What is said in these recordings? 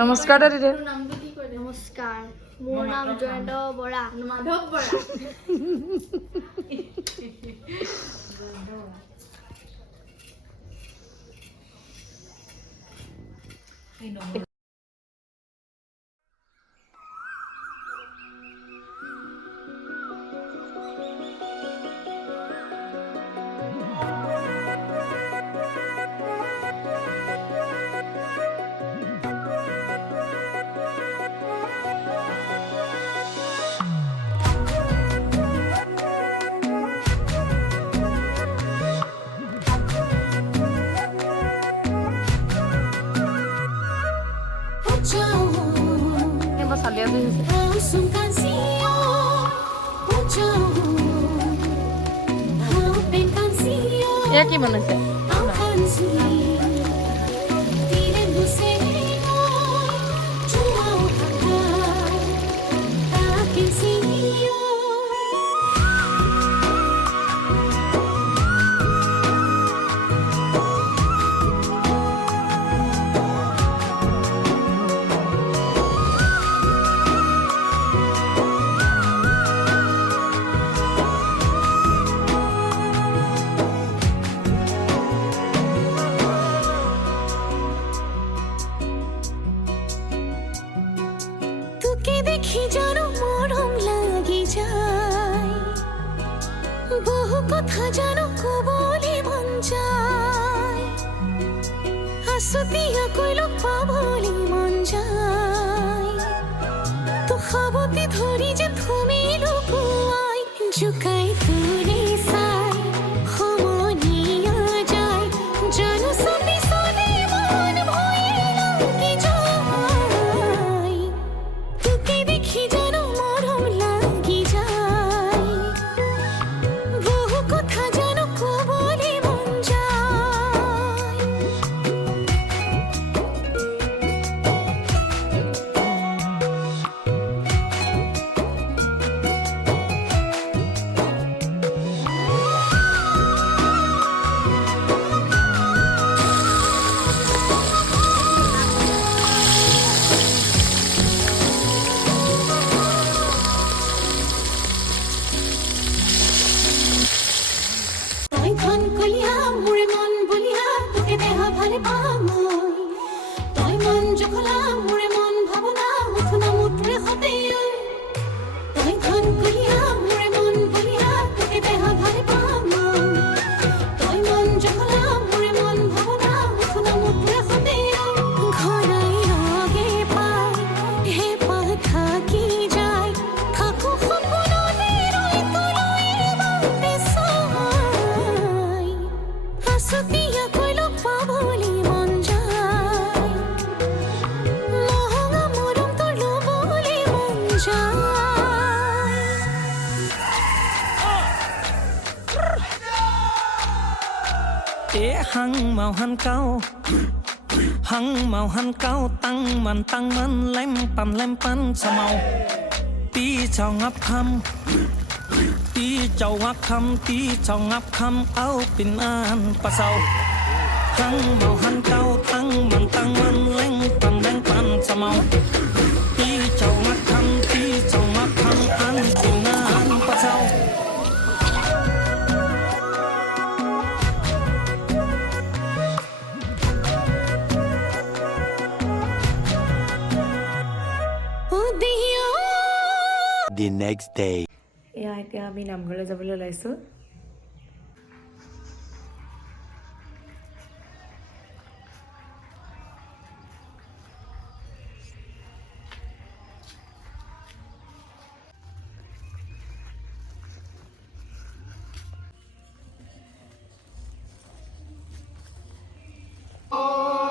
নমস্কাৰ দাদা। নামটো কি কয়? নমস্কাৰ, মোৰ নাম জয়ন্ত বৰা, মাধৱ বৰা। এয়া কি বনাইছে? বহু কথা জানো কবলে মন যায়, আছুতীয়াকৈ লগ পাবলে মন যায়, তো সাৱতি ধৰি যে তুমি লুকুৱাই জোকাই তোৰে চাই সমনীয়া যায়, জানো পিছলে মন ভয়ে লাগি যায়, তোকে দেখি জানো মৰম লাগি যায়, বহু কথা জানো কবলে মন যায়। তই ধন কলিয়া মোৰে মন বলিয়া তোকে দেহা ভালে পাম মই, তই মন জখলা মোৰে মন ভাৱনা উঠনা মুঠৰে সতে, তই ধন কলিয়া মোৰে মন বলিয়া তোকে দেহা ভালে পাম মই, তই মন জখলা মোৰে মন ভাৱনা উঠনা মুঠৰে সতে, ঘৰাই লগে পাই হে পাহ থাকি যায়, থাকো সপোনতে ৰৈ তোলৈ বাটে চাই, আছুতীয়াকৈ লগ পাবলে মন যায়, মহঙা মৰম তোৰ ল'বলে মন যায়। hăng màu hăng cao tăng man lem pan sa màu tí chào ngắp khăm áo pin an pa sau hăng màu hăng cao tăng man lem pan sa màu tí chào ngắp khăm an pin an pa sau The next day. এয়া এতিয়া আমি নামঘৰলৈ যাবলৈ ওলাইছোঁ। Oh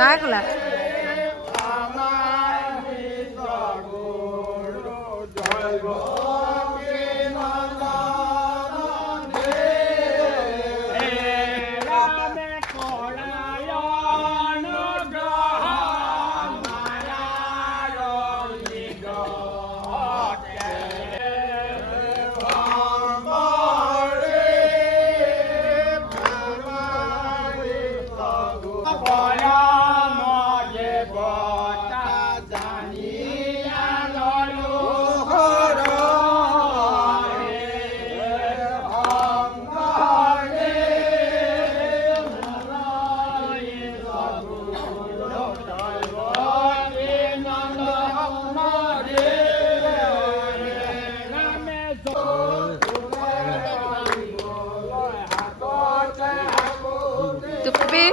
নাই খোলা টুপি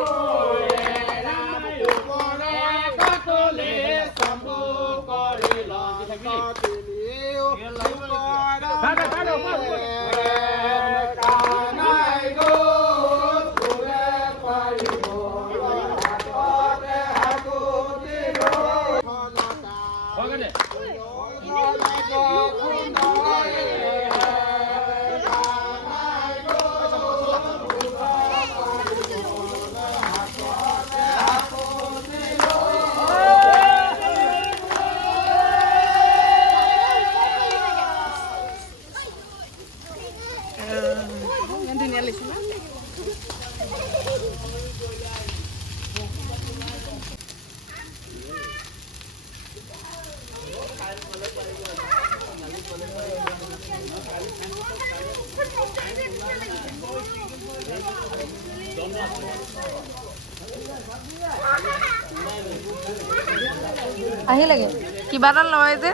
আহিলেগে কিবা এটা লয় যে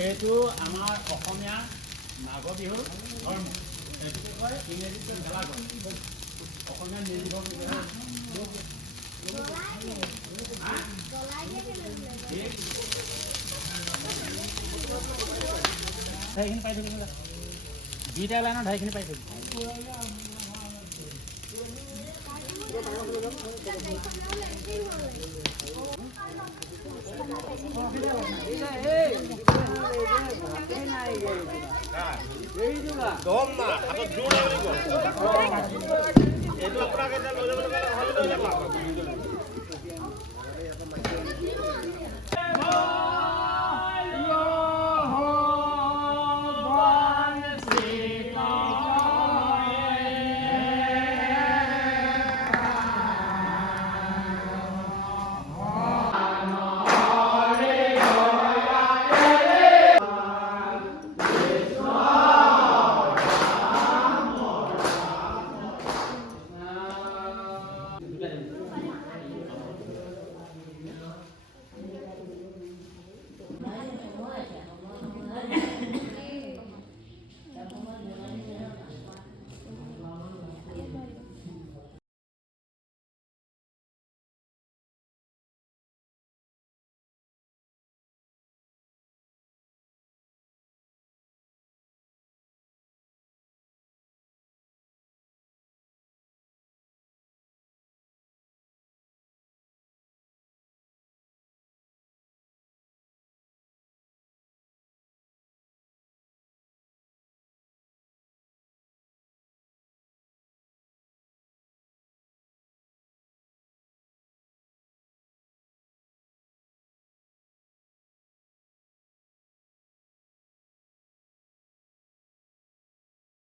এইটো আমাৰ অসমীয়া মাঘ বিহুৰ ধৰ্ম এইটোকে কয় ইংৰাজীত ভেলাঘৰ অসমীয়া মেজি ঘৰ ঢাইখিনি পাই থাকিব দুইটা লাইনৰ ঢাইখিনি পাই থাকিব এইটো আপোনাক এটা লৈ যাব